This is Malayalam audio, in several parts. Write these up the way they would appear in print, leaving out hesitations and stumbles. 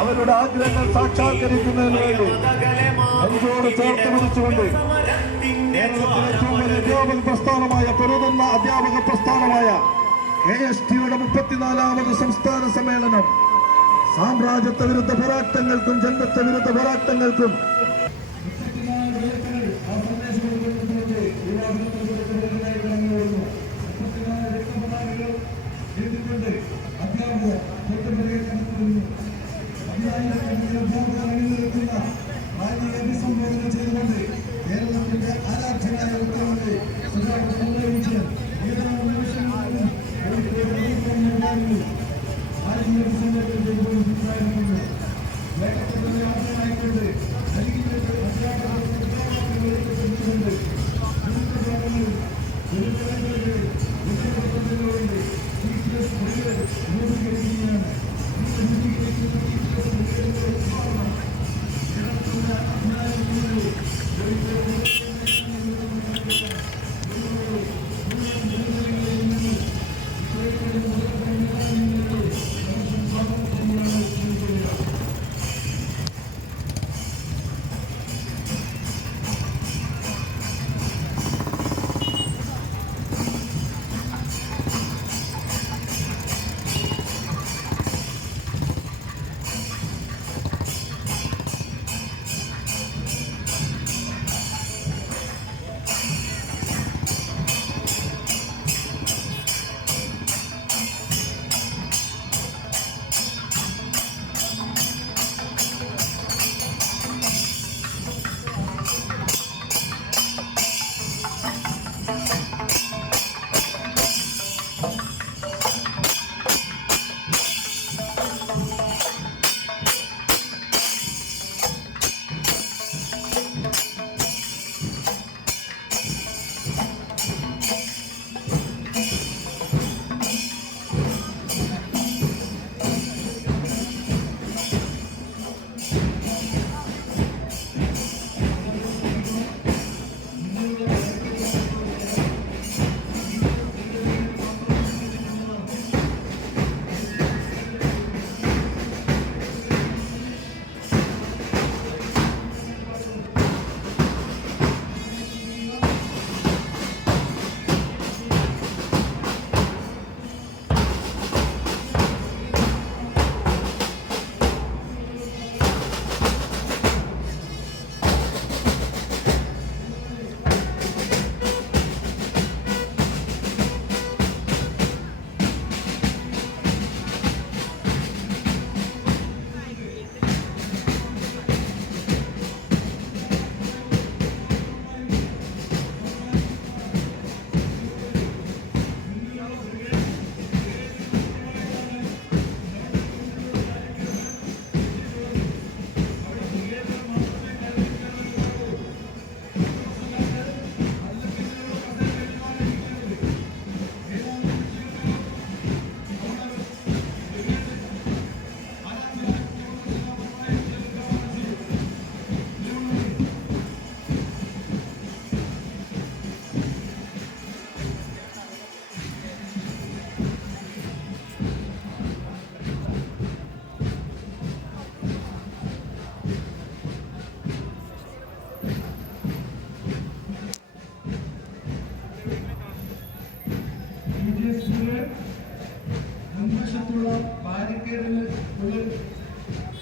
അവരുടെ ആഗ്രഹങ്ങൾ സാക്ഷാത്കരിക്കുന്നതിന് വേണ്ടി നെഞ്ചോട് ചേർത്ത് പിടിച്ചുകൊണ്ട് കേരളത്തിലെ ഏറ്റവും വലിയ അധ്യാപക പ്രസ്ഥാനമായ പൊരുതുന്ന അധ്യാപക പ്രസ്ഥാനമായ KSTയുടെ 34ാമത് സംസ്ഥാന സമ്മേളനം സാമ്രാജ്യത്വ വിരുദ്ധ പോരാട്ടങ്ങൾക്കും ജന്മത്വ വിരുദ്ധ പോരാട്ടങ്ങൾക്കും അഭിസംബോധന ചെയ്തുകൊണ്ട് കേരളത്തിന്റെ ആരാധനായ ഉത്തരവിന്റെ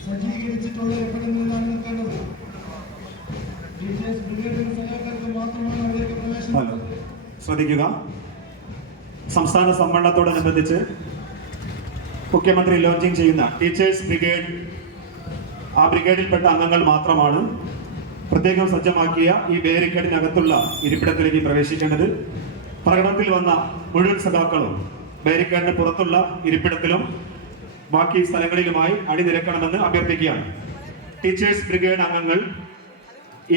സജ്ജീകരിച്ചിട്ടുള്ള എവിടെ നിന്നാണ് നിൽക്കേണ്ടത്? മാത്രമാണ് അവർക്ക് പ്രവേശനം. ശ്രദ്ധിക്കുക. സംസ്ഥാന സമ്മേളനത്തോടനുബന്ധിച്ച് മുഖ്യമന്ത്രി ലോഞ്ചിങ് ചെയ്യുന്ന ടീച്ചേഴ്സ് ബ്രിഗേഡ്, ആ ബ്രിഗേഡിൽപ്പെട്ട അംഗങ്ങൾ മാത്രമാണ് പ്രത്യേകം സജ്ജമാക്കിയ ഈ ബാരിക്കേഡിനകത്തുള്ള ഇരിപ്പിടത്തിലേക്ക് പ്രവേശിക്കേണ്ടത്. പ്രകടനത്തിൽ വന്ന മുഴുവൻ സഖാക്കളും ബാരിക്കേഡിന് പുറത്തുള്ള ഇരിപ്പിടത്തിലും ബാക്കി സ്ഥലങ്ങളിലുമായി അണിനിരക്കണമെന്ന് അഭ്യർത്ഥിക്കുകയാണ്. ടീച്ചേഴ്സ് ബ്രിഗേഡ് അംഗങ്ങൾ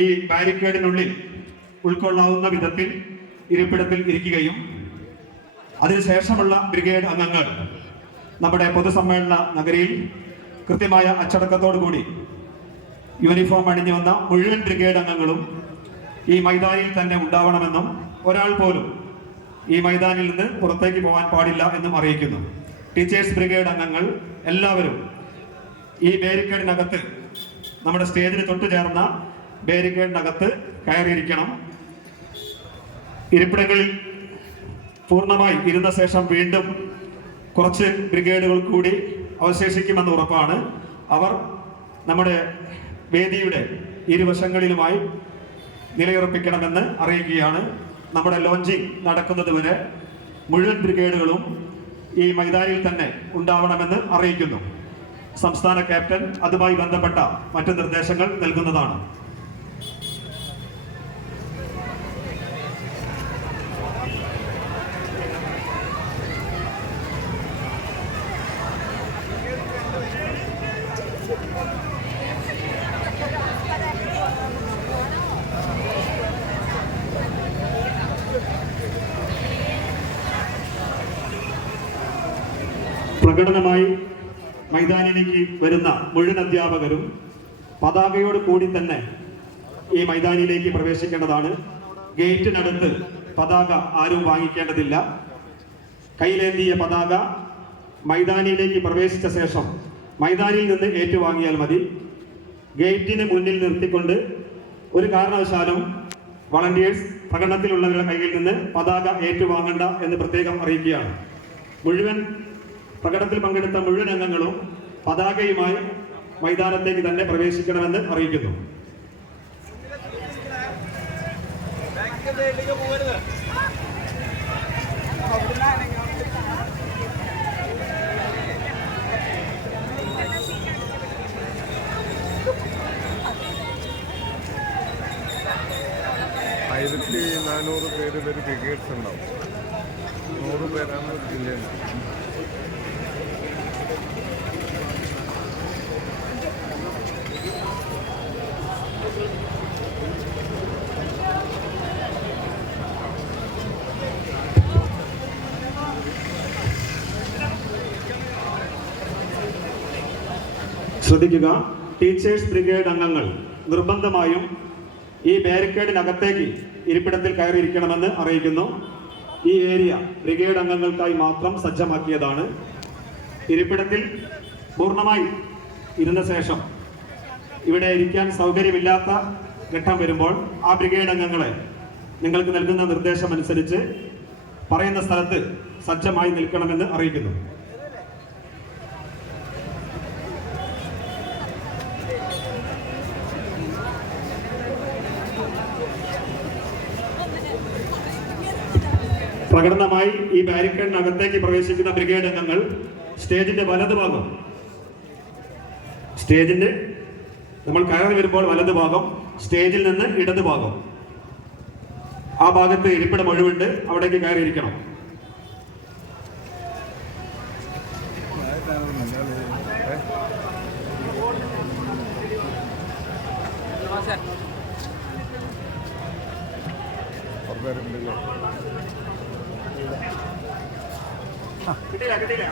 ഈ ബാരിക്കേഡിനുള്ളിൽ ഉൾക്കൊള്ളാവുന്ന വിധത്തിൽ ഇരിപ്പിടത്തിൽ ഇരിക്കുകയും അതിനുശേഷമുള്ള ബ്രിഗേഡ് അംഗങ്ങൾ നമ്മുടെ പൊതുസമ്മേളന നഗരിയിൽ കൃത്യമായ അച്ചടക്കത്തോടുകൂടി യൂണിഫോം അണിഞ്ഞു വന്ന മുഴുവൻ ബ്രിഗേഡ് അംഗങ്ങളും ഈ മൈതാനിയിൽ തന്നെ ഉണ്ടാവണമെന്നും ഒരാൾ പോലും ഈ മൈതാനിൽ നിന്ന് പുറത്തേക്ക് പോകാൻ പാടില്ല എന്നും അറിയിക്കുന്നു. ടീച്ചേഴ്സ് ബ്രിഗേഡ് അംഗങ്ങൾ എല്ലാവരും ഈ ബാരിക്കേഡിനകത്ത്, നമ്മുടെ സ്റ്റേജിന് തൊട്ടു ചേർന്ന ബാരിക്കേഡിനകത്ത് കയറിയിരിക്കണം. ഇരിപ്പിടങ്ങളിൽ പൂർണ്ണമായി ഇരുന്ന ശേഷം വീണ്ടും കുറച്ച് ബ്രിഗേഡുകൾ കൂടി അവശേഷിക്കുമെന്ന് ഉറപ്പാണ്. അവർ നമ്മുടെ വേദിയുടെ ഇരുവശങ്ങളിലുമായി നിലയുറപ്പിക്കണമെന്ന് അറിയിക്കുകയാണ്. നമ്മുടെ ലോഞ്ചിങ് നടക്കുന്നത് വരെ മുഴുവൻ ബ്രിഗേഡുകളും ഈ മൈതാനിയിൽ തന്നെ ഉണ്ടാവണമെന്ന് അറിയിക്കുന്നു. സംസ്ഥാന ക്യാപ്റ്റൻ അതുമായി ബന്ധപ്പെട്ട മറ്റ് നിർദ്ദേശങ്ങൾ നൽകുന്നതാണ്. പ്രകടനമായി മൈതാനിലേക്ക് വരുന്ന മുഴുവൻ അധ്യാപകരും പതാകയോട് കൂടി തന്നെ ഈ മൈതാനിയിലേക്ക് പ്രവേശിക്കേണ്ടതാണ്. ഗേറ്റിനടുത്ത് പതാക ആരും വാങ്ങിക്കേണ്ടതില്ല. കയ്യിലേന്തിയ പതാക മൈതാനിയിലേക്ക് പ്രവേശിച്ച ശേഷം മൈതാനിയിൽ നിന്ന് ഏറ്റുവാങ്ങിയാൽ മതി. ഗേറ്റിന് മുന്നിൽ നിർത്തിക്കൊണ്ട് ഒരു കാരണവശാലും വളണ്ടിയേഴ്സ് പ്രകടനത്തിലുള്ളവരുടെ കയ്യിൽ നിന്ന് പതാക ഏറ്റുവാങ്ങണ്ട എന്ന് പ്രത്യേകം അറിയിക്കുകയാണ്. മുഴുവൻ പ്രകടനത്തിൽ പങ്കെടുത്ത മുഴുവൻ അംഗങ്ങളും പതാകയുമായി മൈതാനത്തേക്ക് തന്നെ പ്രവേശിക്കണമെന്ന് അറിയിക്കുന്നു. ആയിരത്തി 400 പേര് ബ്രിഗേഡ്സ് ഉണ്ടാവും. 100 പേരാണ് ജില്ലയിൽ. ശ്രദ്ധിക്കുക, ടീച്ചേഴ്സ് ബ്രിഗേഡ് അംഗങ്ങൾ നിർബന്ധമായും ഈ ബാരിക്കേഡിനകത്തേക്ക് ഇരിപ്പിടത്തിൽ കയറിയിരിക്കണമെന്ന് അറിയിക്കുന്നു. ഈ ഏരിയ ബ്രിഗേഡ് അംഗങ്ങൾക്കായി മാത്രം സജ്ജമാക്കിയതാണ്. ഇരിപ്പിടത്തിൽ പൂർണ്ണമായി ഇരുന്ന ശേഷം ഇവിടെ ഇരിക്കാൻ സൗകര്യമില്ലാത്ത ഘട്ടം വരുമ്പോൾ ആ ബ്രിഗേഡ് അംഗങ്ങളെ നിങ്ങൾക്ക് നൽകുന്ന നിർദ്ദേശം അനുസരിച്ച് പറയുന്ന സ്ഥലത്ത് സജ്ജമായി നിൽക്കണമെന്ന് അറിയിക്കുന്നു. പ്രകടനമായി ഈ ബാരിക്കേഡിനകത്തേക്ക് പ്രവേശിക്കുന്ന ബ്രിഗേഡ് അംഗങ്ങൾ സ്റ്റേജിന്റെ വലതുഭാഗം, സ്റ്റേജിന്റെ നമ്മൾ കയറി വരുമ്പോൾ വലതുഭാഗം, സ്റ്റേജിൽ നിന്ന് ഇടതുഭാഗം, ആ ഭാഗത്ത് ഇരിപ്പിടം ഒഴിവുണ്ട്, അവിടേക്ക് കയറിയിരിക്കണം. കിട്ടില്ല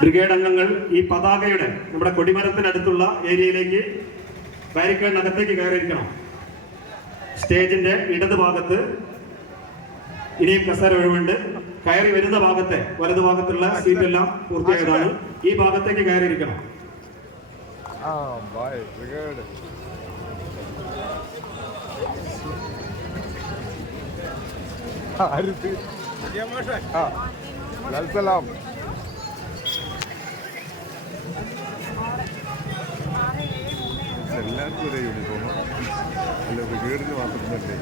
ബ്രിഗേഡ് അംഗങ്ങൾ ഈ പതാകയുടെ നമ്മുടെ കൊടിമരത്തിനടുത്തുള്ള ഏരിയയിലേക്ക് ബാരിക്കേഡിനകത്തേക്ക് കയറിയിരിക്കണം. സ്റ്റേജിന്റെ ഇടതുഭാഗത്ത് ഇനിയും കസേര ഒഴിവുണ്ട്. കയറി വരുന്ന ഭാഗത്തെ വലതുഭാഗത്തുള്ള സീറ്റ് എല്ലാം പൂർത്തിയായതാണ്. ഈ ഭാഗത്തേക്ക് കയറിയിരിക്കണം. എല്ലാവർക്കും ഒരേ യൂണിഫോം അല്ല, ബ്രിഗേഡിന് മാത്രം തന്നെ.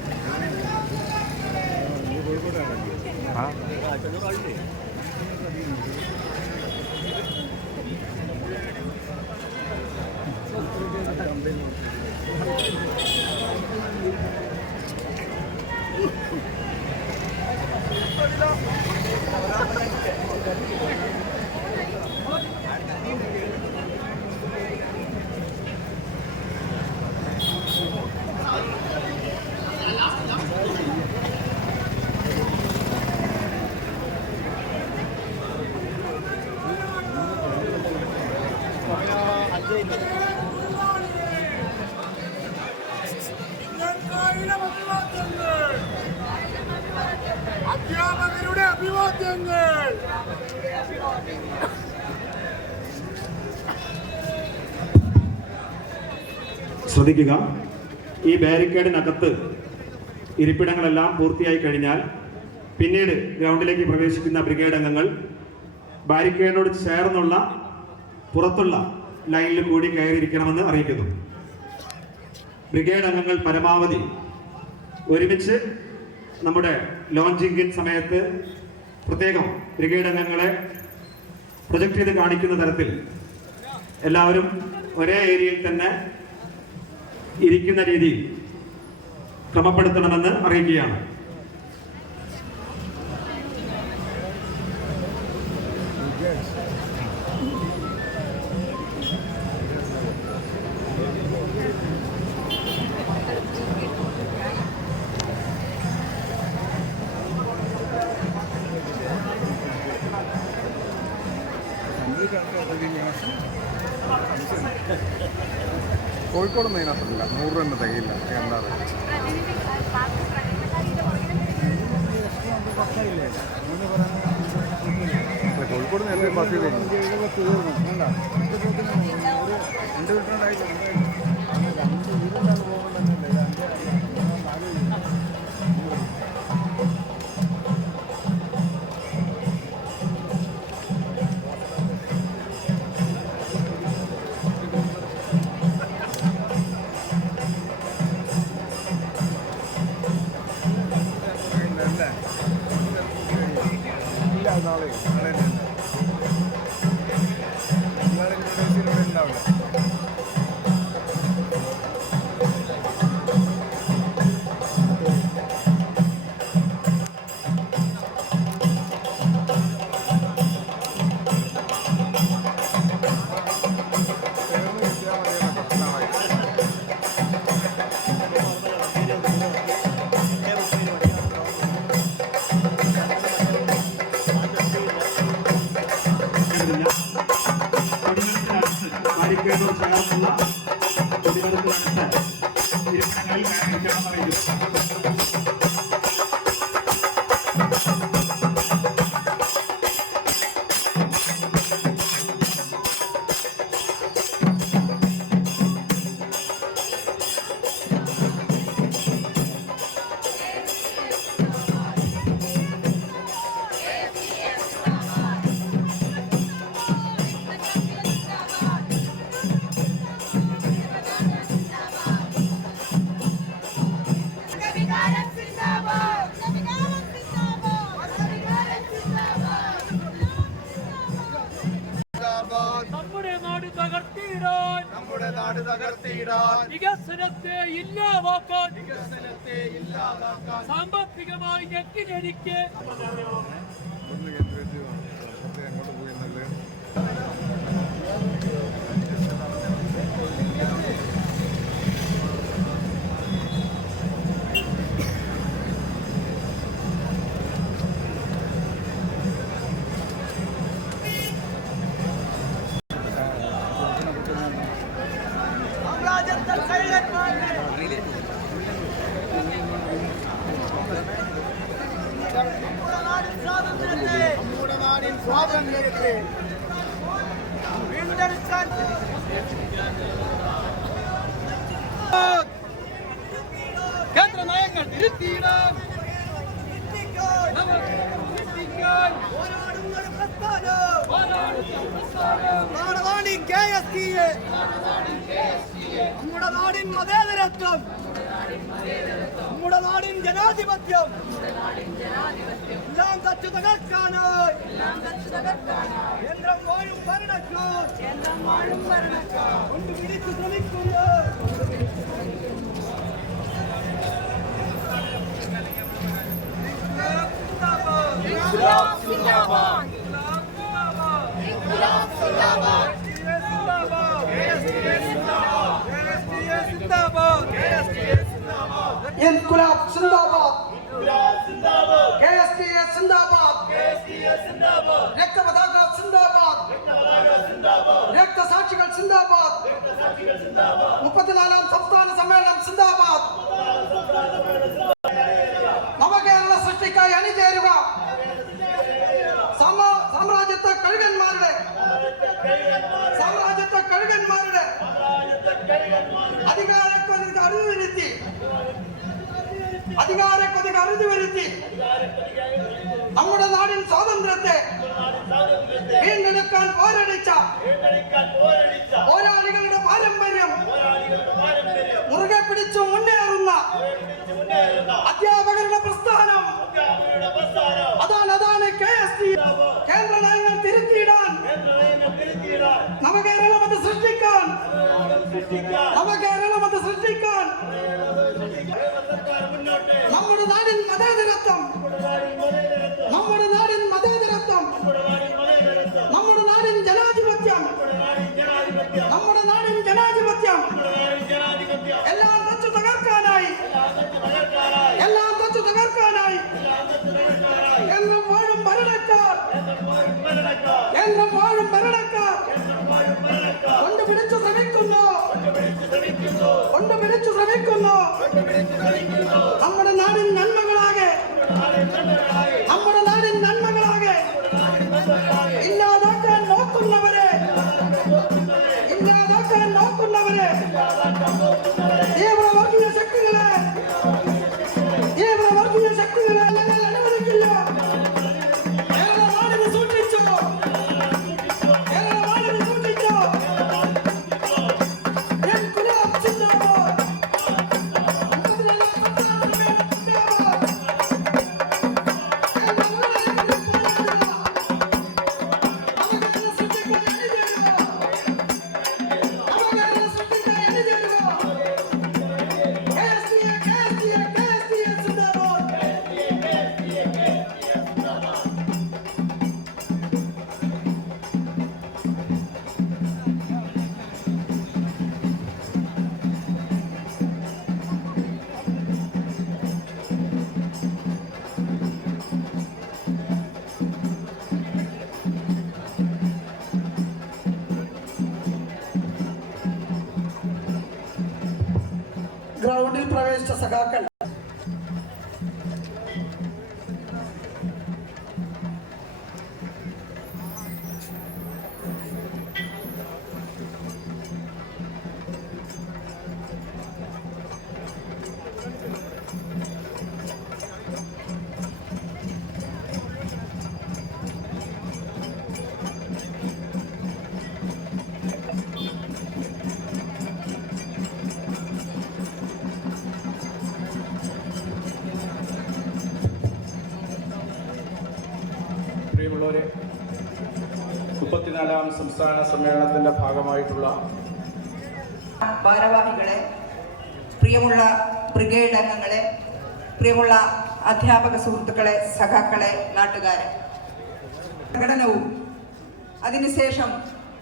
അധ്യാപകരുടെ അഭിവാദ്യങ്ങൾ. ശ്രദ്ധിക്കുക, ഈ ബാരിക്കേഡിനകത്ത് ഇരിപ്പിടങ്ങളെല്ലാം പൂർത്തിയായി കഴിഞ്ഞാൽ പിന്നീട് ഗ്രൗണ്ടിലേക്ക് പ്രവേശിക്കുന്ന ബ്രിഗേഡ് അംഗങ്ങൾ ബാരിക്കേഡിനോട് ചേർന്നുള്ള പുറത്തുള്ള ലൈനിൽ കൂടി കയറിയിരിക്കണമെന്ന് അറിയിക്കുന്നു. ബ്രിഗേഡ് അംഗങ്ങൾ പരമാവധി ഒരുമിച്ച് നമ്മുടെ ലോഞ്ചിങ്ങിൻ സമയത്ത് പ്രത്യേകം ബ്രിഗേഡ് അംഗങ്ങളെ പ്രൊജക്ട് ചെയ്ത് കാണിക്കുന്ന തരത്തിൽ എല്ലാവരും ഒരേ ഏരിയയിൽ തന്നെ ഇരിക്കുന്ന രീതി ക്രമപ്പെടുത്തണമെന്ന് അറിയിക്കുകയാണ്. കോഴിക്കോട് അതിനകത്തില്ല, 100 തന്നെ തികയില്ല. അല്ലാതെ കോഴിക്കോട് നേരത്തെ ബസ് നാളെ ഉണ്ടാവില്ല. നമ്മുടെ നാട് തകർത്തിടാൻ വികസനത്തെ ഇല്ലാതാക്കാൻ സാമ്പത്തികമായി ഞെട്ടിഞ്ഞടിക്ക് അങ്ങോട്ട് പോയി എന്നല്ലേ. നമ്മുടെ നാടിൻ സ്വാതന്ത്ര്യത്തെ വീണ്ടെടുക്കാൻ കേന്ദ്ര നയങ്ങൾ തിരുത്തിയിടാൻ നാടാണി KSTA, നമ്മുടെ നാടിൻ മതേതരത്വം, നമ്മുടെ നാടിൻ ജനാധിപത്യം എല്ലാം തച്ചു തകർക്കാനായി കേന്ദ്രം വാഴും ഭരണക്കാർ കൊണ്ട് പിടിച്ചു ശ്രമിക്കുന്നു. ഇൻകുലാബ് സിന്ദാബാദ്, KSTA സിന്ദാബാദ്, രക്തപതാക സിന്ദാബാദ്, രക്തസാക്ഷികൾ 34ാം സംസ്ഥാന സമ്മേളനം സിന്ദാബാദ്. നവകേരള സൃഷ്ടിക്കായി അണിചേരുക. സാമ്രാജ്യത്വ കഴുകന്മാരുടെ അധികാരക്കൊതിക്ക് അറുതി വരുത്തി നമ്മുടെ നാടിൻ സ്വാതന്ത്ര്യത്തെ വീണ്ടെടുക്കാൻ പോരടിച്ച പോരാളികളുടെ പാരമ്പര്യം മുറുകെ പിടിച്ചു മുന്നേറുന്ന അധ്യാപകരുടെ പ്രസ്ഥാനം അതാണ് KSD. കേന്ദ്ര നയങ്ങൾ തിരുത്തിയിടാൻ നവകേരളം അത് സൃഷ്ടിക്കാൻ നമ്മുടെ നാടിൻ മതേതരത്വം നമ്മുടെ നാടിൻ ജനാധിപത്യം എല്ലാം തച്ചു തകർക്കാനായി കേന്ദ്രം വാഴും ഭരണക്കാർ കൊണ്ടുപിടിച്ചു ശ്രമിക്കുന്നു നമ്മുടെ നാടിൻ നന്മകളാകെ ഇല്ലാതാക്കാൻ നോക്കുന്നവരെ തീവ്രവർഗീയ ശക്തികളെ ഞങ്ങൾ അനുവദിക്കില്ല. കേരള നാടിന് സൂക്ഷിച്ചോ. ഗ്രൗണ്ടിൽ പ്രവേശിച്ച സഖാക്കൾ പ്രിയമുള്ളവരെ, 34ാം സംസ്ഥാന സമ്മേളനത്തിന്റെ ഭാഗമായിട്ടുള്ള ഭാരവാഹികളെ, പ്രിയമുള്ള ബ്രിഗേഡ് അംഗങ്ങളെ, പ്രിയമുള്ള അധ്യാപക സുഹൃത്തുക്കളെ, സഖാക്കളെ, നാട്ടുകാരെ, പ്രകടനവും അതിനുശേഷം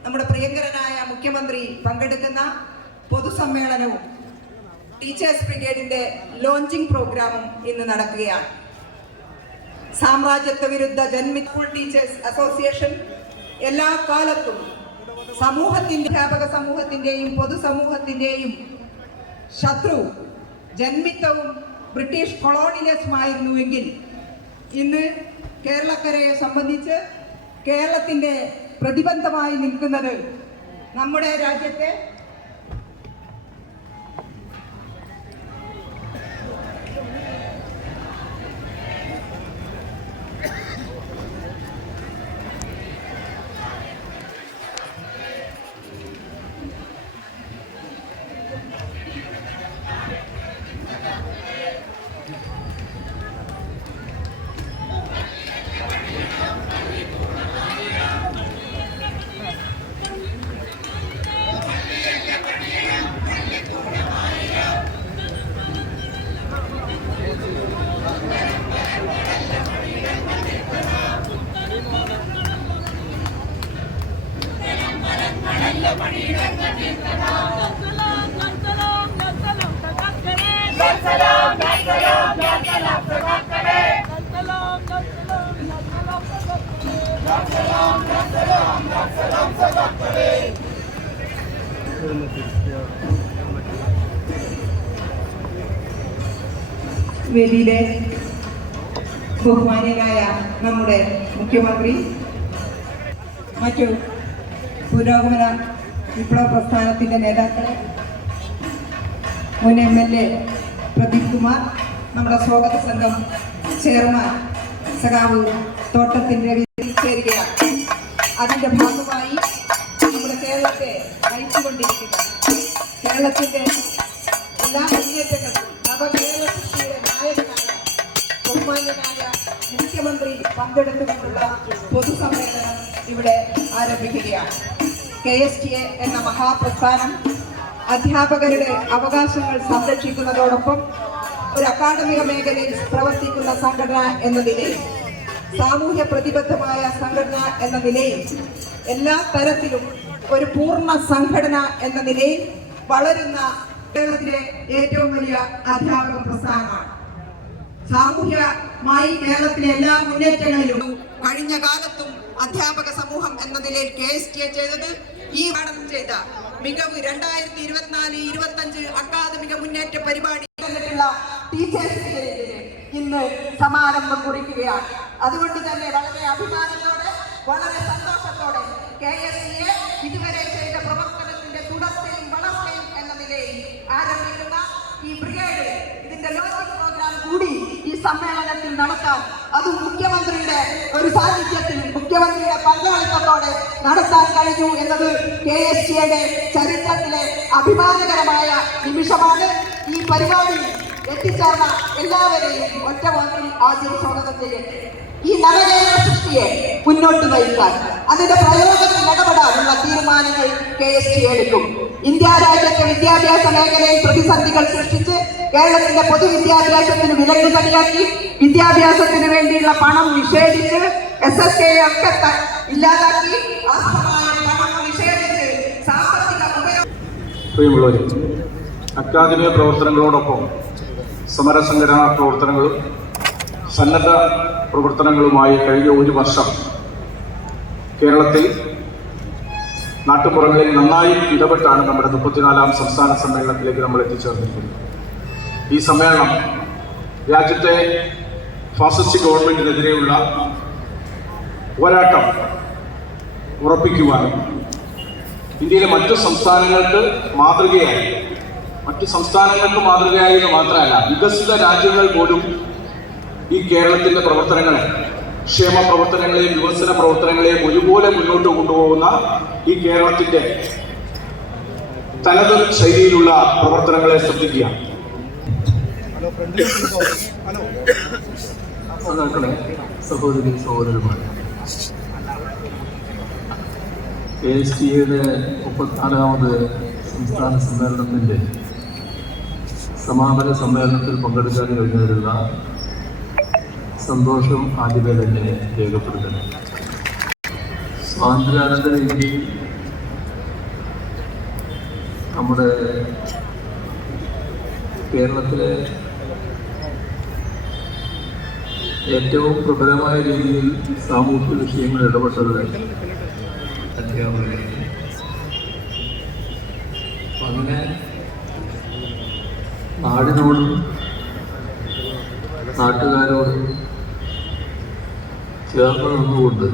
നമ്മുടെ പ്രിയങ്കരനായ മുഖ്യമന്ത്രി പങ്കെടുക്കുന്ന പൊതുസമ്മേളനവും ടീച്ചേഴ്സ് ബ്രിഗേഡിന്റെ ലോഞ്ചിങ് പ്രോഗ്രാമും ഇന്ന് നടക്കുകയാണ്. സാമ്രാജ്യത്വ വിരുദ്ധ സ്കൂൾ ടീച്ചേഴ്സ് അസോസിയേഷൻ എല്ലാ കാലത്തും അധ്യാപക സമൂഹത്തിന്റെയും പൊതുസമൂഹത്തിന്റെയും ശത്രു ജന്മിത്തവും ബ്രിട്ടീഷ് കൊളോണിയലിസമായിരുന്നുവെങ്കിൽ ഇന്ന് കേരളക്കരയെ സംബന്ധിച്ച് കേരളത്തിന്റെ പ്രതിബന്ധമായി നിൽക്കുന്നത് നമ്മുടെ രാജ്യത്തെ വേദിയിലെ ബഹുമാന്യനായ നമ്മുടെ മുഖ്യമന്ത്രി, മറ്റു പുരോഗമന വിപ്ലവ പ്രസ്ഥാനത്തിൻ്റെ നേതാക്കളെ, മുൻ MLA പ്രദീപ് കുമാർ, നമ്മുടെ സ്വാഗത സംഘം ചെയർമാൻ സഖാവ് തോട്ടത്തിൻ്റെ വേദിയിൽ ചേരുകയാണ്. അതിൻ്റെ ഭാഗമായി നമ്മുടെ കേരളത്തെ നയിച്ചുകൊണ്ടിരിക്കുന്ന കേരളത്തിൻ്റെ എല്ലാ മുന്നേറ്റങ്ങൾക്കും നവകേരള സൃഷ്ടിയുടെ നായകനായ ബഹുമാന്യനായ മുഖ്യമന്ത്രി പങ്കെടുത്തുകൊണ്ടുള്ള പൊതുസമ്മേളനം ഇവിടെ ആരംഭിക്കുകയാണ്. KSTA എന്ന മഹാപ്രസ്ഥാനം അധ്യാപകരുടെ അവകാശങ്ങൾ സംരക്ഷിക്കുന്നതോടൊപ്പം ഒരു അക്കാദമിക മേഖലയിൽ പ്രവർത്തിക്കുന്ന സംഘടന എന്ന നിലയിൽ, സാമൂഹ്യ പ്രതിബദ്ധമായ സംഘടന എന്ന നിലയിൽ, എല്ലാ തരത്തിലും ഒരു പൂർണ്ണ സംഘടന എന്ന നിലയിൽ വളരുന്ന കേരളത്തിലെ ഏറ്റവും വലിയ അധ്യാപക പ്രസ്ഥാനമാണ്. സാമൂഹ്യമായി കേരളത്തിലെ എല്ലാ മുന്നേറ്റങ്ങളിലും കഴിഞ്ഞ കാലത്തും അധ്യാപക സമൂഹം എന്ന നിലയിൽ KSTA ചെയ്തത് ഈ പഠനം ചെയ്ത മികവ് 2024-25 അക്കാദമിക മുന്നേറ്റ പരിപാടി ടീച്ചേഴ്സിന് ഇന്ന് സമാരംഭം കുറിക്കുകയാണ്. അതുകൊണ്ട് തന്നെ വളരെ അഭിമാനത്തോടെ, വളരെ സന്തോഷത്തോടെ KSTA ഇതുവരെ ചെയ്ത പ്രവർത്തനത്തിന്റെ തുടർച്ചയും വളർച്ചയും എന്ന നിലയിൽ ആരംഭിക്കുന്ന ഈ ബ്രിഗേഡ് ഇതിന്റെ ലോഞ്ചിങ് പ്രോഗ്രാം കൂടി ഈ സമ്മേളനത്തിൽ നടത്താൻ, അതും മുഖ്യമന്ത്രിയുടെ ഒരു സാന്നിധ്യത്തിൽ, മുഖ്യമന്ത്രിയുടെ പങ്കാളിത്തത്തോടെ നടത്താൻ കഴിഞ്ഞു എന്നത് KSTA ചരിത്രത്തിലെ അഭിമാനകരമായ നിമിഷമാണ്. ഈ പരിപാടി എത്തിച്ചേർന്ന എല്ലാവരെയും ഒറ്റവാക്കിൽ ആദ്യം സ്വാഗതം ചെയ്യട്ടെ. ഈ നവകേരള സൃഷ്ടിയെ മുന്നോട്ട് നയിക്കാൻ, അതിന്റെ പ്രയോഗത്തിൽ ഇടപെടാനുള്ള തീരുമാനങ്ങൾ KSTA എടുക്കും. ഇന്ത്യ രാജ്യത്തെ വിദ്യാഭ്യാസ മേഖലയിൽ പ്രതിസന്ധികൾ സൃഷ്ടിച്ച് കേരളത്തിന്റെ പൊതുവിദ്യാഭ്യാസത്തിന് വിലങ്ങ് തടിയാക്കി, വിദ്യാഭ്യാസത്തിന് വേണ്ടിയുള്ള പണം നിഷേധിച്ച്, SSK ഒക്കെ ഇല്ലാതാക്കി, പണം നിഷേധിച്ച് സാമ്പത്തിക ഉപയോഗം. പ്രിയമുള്ളവരെ, അക്കാദമിക പ്രവർത്തനങ്ങളോടൊപ്പം സമരസംഘടനാ പ്രവർത്തനങ്ങളും സന്നദ്ധ പ്രവർത്തനങ്ങളുമായി കഴിഞ്ഞ ഒരു വർഷം കേരളത്തിൽ നാട്ടുപുറങ്ങളിൽ നന്നായി ഇടപെട്ടാണ് നമ്മുടെ 34ാം സംസ്ഥാന സമ്മേളനത്തിലേക്ക് നമ്മൾ എത്തിച്ചേർന്നിരിക്കുന്നത്. ഈ സമ്മേളനം രാജ്യത്തെ ഫാസിസ്റ്റ് ഗവൺമെന്റിനെതിരെയുള്ള പോരാട്ടം ഉറപ്പിക്കുവാനും ഇന്ത്യയിലെ മറ്റു സംസ്ഥാനങ്ങൾക്ക് മാതൃകയായി എന്ന് മാത്രമല്ല, വികസിത രാജ്യങ്ങൾ പോലും ഈ കേരളത്തിൻ്റെ പ്രവർത്തനങ്ങളെ, ക്ഷേമ പ്രവർത്തനങ്ങളെയും വികസന പ്രവർത്തനങ്ങളെയും ഒരുപോലെ മുന്നോട്ട് കൊണ്ടുപോകുന്ന ഈ കേരളത്തിൻ്റെ തനത് ശൈലിയിലുള്ള പ്രവർത്തനങ്ങളെ ശ്രദ്ധിക്കുക. സഹോദരി സഹോദരന്മാർ, KSTA 34ാമത് സംസ്ഥാന സമ്മേളനത്തിൻ്റെ സമാപന സമ്മേളനത്തിൽ പങ്കെടുക്കാൻ കഴിഞ്ഞതിലുള്ള സന്തോഷം ആദ്യമേ തന്നെ രേഖപ്പെടുത്തണം. സ്വാതന്ത്ര്യാനന്തര ഇന്ത്യയിൽ നമ്മുടെ കേരളത്തിലെ ഏറ്റവും പ്രബലമായ രീതിയിൽ സാമൂഹ്യ വിഷയങ്ങൾ ഇടപെട്ടത് അധ്യാപകരാണ്. അങ്ങനെ നാടിനോടും നാട്ടുകാരോടും ചേർന്ന് നിന്നുകൊണ്ട്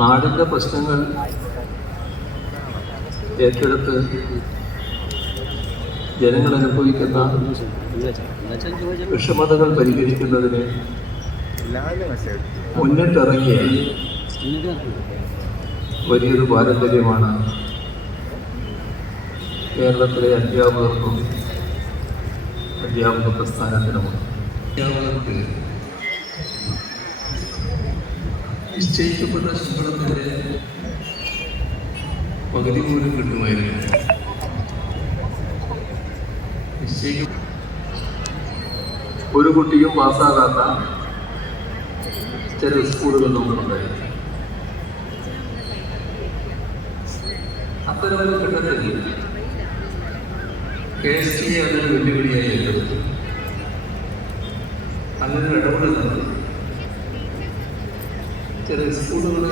നാടിൻ്റെ പ്രശ്നങ്ങൾ ഏറ്റെടുത്ത് ജനങ്ങൾ അനുഭവിക്കുന്ന വിഷമതകൾ പരിഹരിക്കുന്നതിന് മുന്നിട്ടിറങ്ങിയ വലിയൊരു പാരമ്പര്യമാണ് കേരളത്തിലെ അധ്യാപകർക്കും അധ്യാപക പ്രസ്ഥാനത്തിനുമുണ്ട്. അധ്യാപകർക്ക് നിശ്ചയിക്കപ്പെട്ട ശമ്പളത്തിൻ്റെ പകുതി പോലും കിട്ടുമായിരുന്നു. ഒരു കുട്ടിയും പാസ്സാകാത്ത ചില സ്കൂളുകൾ നമുക്കുണ്ടായിരുന്നു. അത്തരമൊരു ഘട്ടത്തിൽ KSTA അതൊരു വെല്ലുവിളിയായി ഏറ്റെടുത്തു. അങ്ങനെ ഇടപെടുന്നത് ചില സ്കൂളുകൾ